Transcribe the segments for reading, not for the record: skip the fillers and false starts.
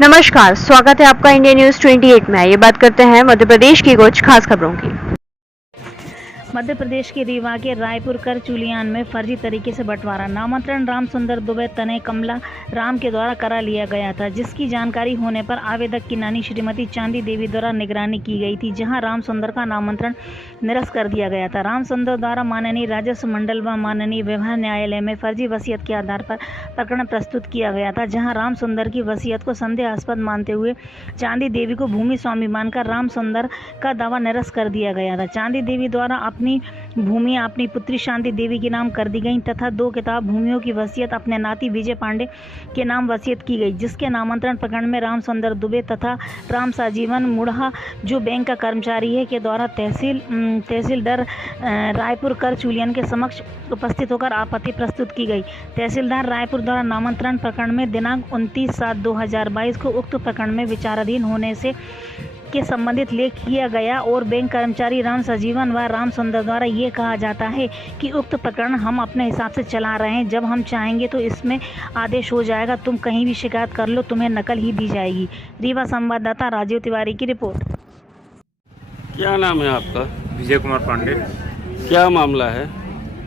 नमस्कार, स्वागत है आपका इंडिया न्यूज 28 में। ये बात करते हैं मध्य प्रदेश की कुछ खास खबरों की। मध्य प्रदेश के रीवा के रायपुर करचुलियान में फर्जी तरीके से बंटवारा नामांतरण राम सुंदर दुबे तनय कमला राम के द्वारा करा लिया गया था, जिसकी जानकारी होने पर आवेदक की नानी श्रीमती चांदी देवी द्वारा निगरानी की गई थी, जहां राम सुंदर का नामांतरण निरस्त कर दिया गया था। राम सुंदर द्वारा माननीय राजस्व मंडल व माननीय व्यवहार न्यायालय में फर्जी वसीयत के आधार पर प्रकरण प्रस्तुत किया गया था, जहाँ राम सुंदर की वसीयत को संदेहास्पद मानते हुए चांदी देवी को भूमि स्वामी मानकर राम सुंदर का दावा निरस्त कर दिया गया था। चांदी देवी द्वारा अपनी भूमियां अपनी पुत्री शांति देवी के नाम कर दी गईं तथा 2 किताब भूमियों की वसीयत अपने नाती विजय पांडे के नाम वसीयत की गई, जिसके नामांतरण प्रकरण में राम सुंदर दुबे तथा राम साजीवन मुढ़ा जो बैंक का कर्मचारी है के द्वारा तहसीलदार रायपुर करचुलियन के समक्ष उपस्थित होकर आपत्ति प्रस्तुत की गई। तहसीलदार रायपुर द्वारा नामांतरण प्रकरण में दिनांक 29/7/2022 को उक्त प्रकरण में विचाराधीन होने से के संबंधित लेख किया गया और बैंक कर्मचारी राम सजीवन व राम सुंदर द्वारा ये कहा जाता है कि उक्त प्रकरण हम अपने हिसाब से चला रहे हैं, जब हम चाहेंगे तो इसमें आदेश हो जाएगा, तुम कहीं भी शिकायत कर लो, तुम्हें नकल ही दी जाएगी। रीवा संवाददाता राजीव तिवारी की रिपोर्ट। क्या नाम है आपका? विजय कुमार पांडे। क्या मामला है?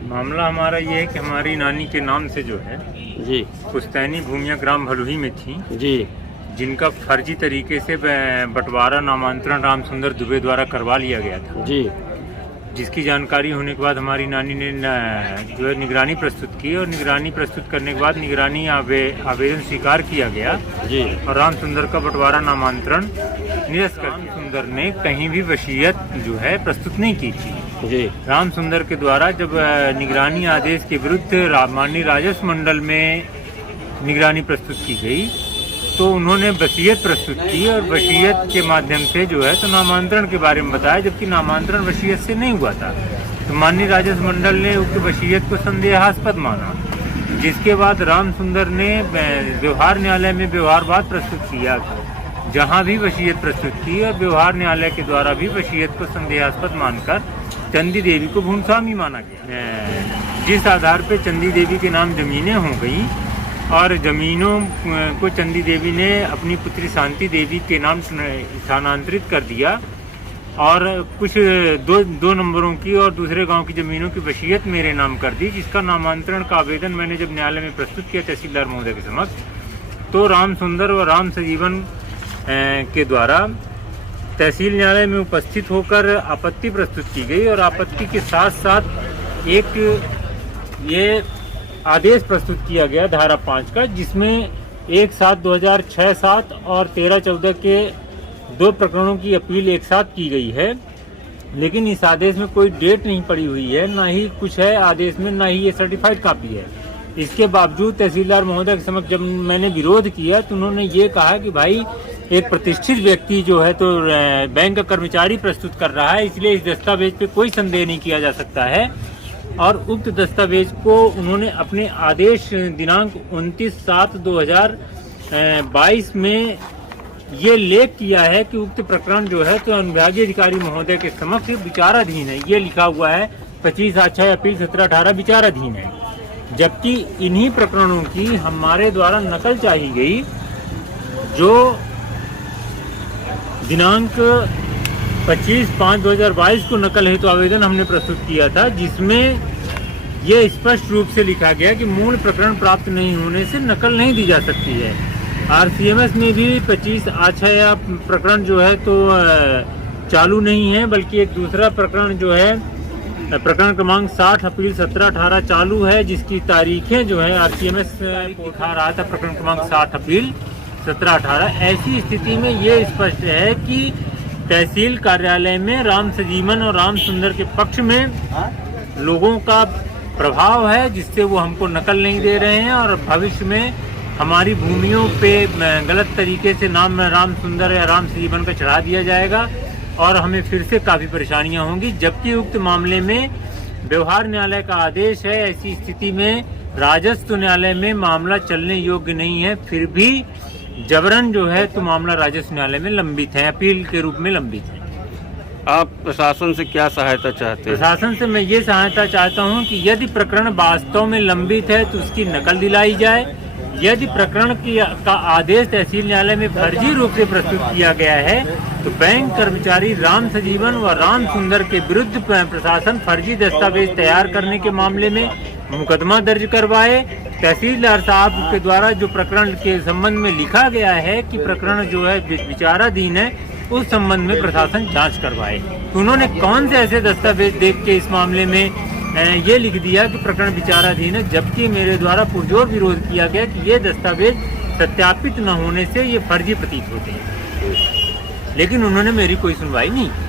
मामला हमारा ये है कि हमारी नानी के नाम से जो है जी पुश्तैनी भूमियाँ ग्राम भलुही में थी, जी, जिनका फर्जी तरीके से बंटवारा नामांतरण राम सुंदर दुबे द्वारा करवा लिया गया था, जी, जिसकी जानकारी होने के बाद हमारी नानी ने जो है निगरानी प्रस्तुत की और निगरानी प्रस्तुत करने के बाद निगरानी आवेदन स्वीकार किया गया जी और राम सुंदर का बंटवारा नामांतरण निरस्त कर दिया। राम सुंदर ने कहीं भी वसीयत जो है प्रस्तुत नहीं की थी। जी राम सुंदर के द्वारा जब निगरानी आदेश के विरुद्ध माननीय राजस्व मंडल में निगरानी प्रस्तुत की गई तो उन्होंने वसीयत प्रस्तुत की और वसीयत के माध्यम से जो है तो नामांतरण के बारे में बताया, जबकि नामांतरण वसीयत से नहीं हुआ था। तो माननीय राजस्व मंडल ने उक्त वसीयत को संदेहास्पद माना, जिसके बाद राम सुंदर ने व्यवहार न्यायालय में व्यवहारवाद प्रस्तुत किया, जहां भी वसीयत प्रस्तुत की और व्यवहार न्यायालय के द्वारा भी वसीयत को संदेहास्पद मानकर चंदी देवी को भूमस्वामी माना गया, जिस आधार पर चंदी देवी के नाम जमीनें हो गई और जमीनों को चंदी देवी ने अपनी पुत्री शांति देवी के नाम स्थानांतरित कर दिया और कुछ दो नंबरों की और दूसरे गांव की जमीनों की वसीयत मेरे नाम कर दी, जिसका नामांतरण का आवेदन मैंने जब न्यायालय में प्रस्तुत किया तहसीलदार महोदय के समक्ष, तो राम सुंदर और राम सजीवन के द्वारा तहसील न्यायालय में उपस्थित होकर आपत्ति प्रस्तुत की गई और आपत्ति के साथ साथ एक ये आदेश प्रस्तुत किया गया धारा 5 का, जिसमें 1/7/2006-7 और 13/14 के 2 प्रकरणों की अपील एक साथ की गई है। लेकिन इस आदेश में कोई डेट नहीं पड़ी हुई है, ना ही कुछ है आदेश में, ना ही ये सर्टिफाइड कॉपी है। इसके बावजूद तहसीलदार महोदय के समक्ष जब मैंने विरोध किया तो उन्होंने ये कहा कि भाई एक प्रतिष्ठित व्यक्ति जो है तो बैंक का कर्मचारी प्रस्तुत कर रहा है, इसलिए इस दस्तावेज पे कोई संदेह नहीं किया जा सकता है। और उक्त दस्तावेज को उन्होंने अपने आदेश दिनांक 29/7/2022 में ये लेख किया है कि उक्त प्रकरण जो है तो अनुविभागीय अधिकारी महोदय के समक्ष विचाराधीन है। ये लिखा हुआ है 25/6 अपील 17/18 विचाराधीन है, जबकि इन्हीं प्रकरणों की हमारे द्वारा नकल चाही गई, जो दिनांक 25/5/2022 को नकल हेतु आवेदन हमने प्रस्तुत किया था, जिसमें ये स्पष्ट रूप से लिखा गया कि मूल प्रकरण प्राप्त नहीं होने से नकल नहीं दी जा सकती है। RCMS में भी 25/6 प्रकरण जो है तो चालू नहीं है, बल्कि एक दूसरा प्रकरण जो है प्रकरण क्रमांक 60 अपील 17/18 चालू है, जिसकी तारीखें जो है RCMS दिखा रहा था प्रकरण क्रमांक 60 अपील 17/18। ऐसी स्थिति में ये स्पष्ट है कि तहसील कार्यालय में राम सजीवन और राम सुंदर के पक्ष में लोगों का प्रभाव है, जिससे वो हमको नकल नहीं दे रहे हैं और भविष्य में हमारी भूमियों पे गलत तरीके से नाम राम सुंदर या राम सजीवन का चढ़ा दिया जाएगा और हमें फिर से काफ़ी परेशानियां होंगी, जबकि उक्त मामले में व्यवहार न्यायालय का आदेश है। ऐसी स्थिति में राजस्व न्यायालय में मामला चलने योग्य नहीं है, फिर भी जबरन जो है तो मामला राजस्व न्यायालय में लंबित है, अपील के रूप में लंबित है। आप प्रशासन से क्या सहायता चाहते हैं? प्रशासन से मैं ये सहायता चाहता हूँ कि यदि प्रकरण वास्तव में लंबित है तो उसकी नकल दिलाई जाए यदि प्रकरण का आदेश तहसील न्यायालय में फर्जी रूप से प्रस्तुत किया गया है तो बैंक कर्मचारी राम सजीवन व राम सुंदर के विरुद्ध प्रशासन फर्जी दस्तावेज तैयार करने के मामले में मुकदमा दर्ज करवाए। तहसीलदार साहब के द्वारा जो प्रकरण के संबंध में लिखा गया है कि प्रकरण जो है विचाराधीन है, उस संबंध में प्रशासन जांच करवाए। तो उन्होंने कौन से ऐसे दस्तावेज देख के इस मामले में ये लिख दिया कि प्रकरण विचाराधीन है, जबकि मेरे द्वारा पुरजोर विरोध किया गया कि ये दस्तावेज सत्यापित न होने से ये फर्जी प्रतीत होते हैं, लेकिन उन्होंने मेरी कोई सुनवाई नहीं की।